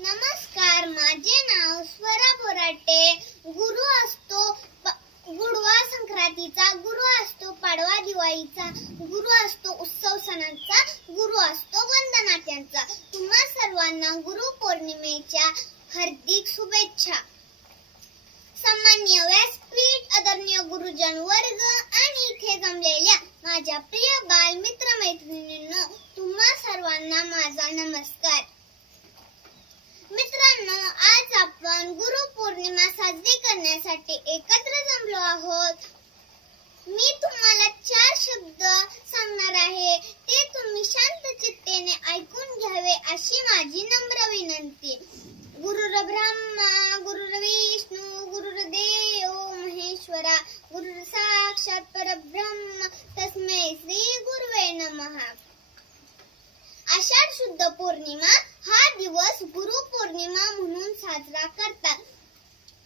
नमस्कार, माझे नाव स्वरा बोराटे. गुरु असतो गुरुवार संक्रांतीचा, गुरु असतो पाडवा दिवाळीचा, गुरु असतो उत्सव सणांचा, गुरु असतो वंदनाट्यांचा. तुम्हा सर्वांना गुरु पौर्णिमेच्या हार्दिक शुभेच्छा. सन्माननीय व्यासपीठ, आदरणीय गुरुजन वर्ग आणि इथे जमलेल्या माझ्या प्रिय बाल मित्र मैत्रिणींनो, तुम्हा सर्वांना माझा नमस्कार. मित्रांनो, आज आपण गुरु पौर्णिमा साजरी करण्यासाठी एकत्र जमलो आहोत. मी तुम्हाला 4 शब्द सांगणार आहे, ते तुम्ही शांत चित्तेने ऐकून घ्यावे अशी माझी नम्र विनंती. गुरुर्ब्रह्मा गुरुर्विष्णू गुरुर्देव महेश्वरा, गुरुर साक्षात परब्रह्म तस्मै श्री गुरुवे नमः. आषाढ शुद्ध पौर्णिमा हा दिवस गुरु पौर्णिमा म्हणून साजरा करतात.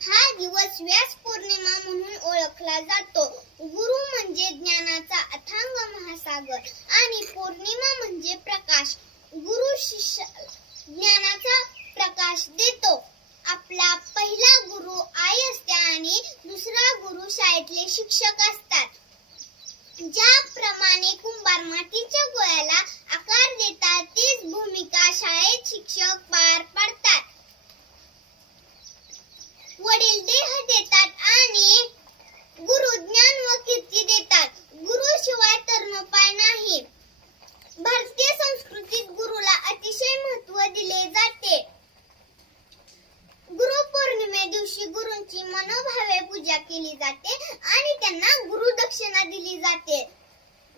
हा दिवस व्यास पौर्णिमा म्हणून ओळखला जातो. गुरु म्हणजे ज्ञानाचा अथांग महासागर आणि पौर्णिमा म्हणजे प्रकाश. गुरु शिष्याला ज्ञानाचा प्रकाश देतो. आपला पहिला गुरु आई असते आणि दुसरा गुरु शाळेतले शिक्षक असतात. ज्याप्रमाणे कुंभार मातीच्या गोळ्याला आकार देतात, तीच भूमिका शाळेत शिक्षक पार पाडतात. वडील देह देतात आणि गुरु ज्ञान व कीर्ती देतात. गुरु शिवाय तरणोपाय नाही. भारतीय संस्कृतीत गुरुला अतिशय महत्त्व दिले जाते. गुरु पौर्णिमे दिवशी गुरूंची मनोभावे पूजा केली जाते आणि त्यांना गुरु दक्षिणा दिली जाते.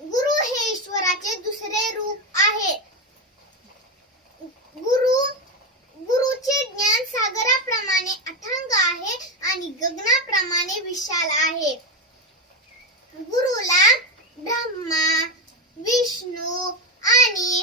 गुरु हे ईश्वराचे दुसरे रूप आहे. गुरुचे ज्ञान सागराप्रमाणे अथांग आहे आणि गगनाप्रमाणे विशाल आहे. गुरुला ब्रह्मा, विष्णू आणि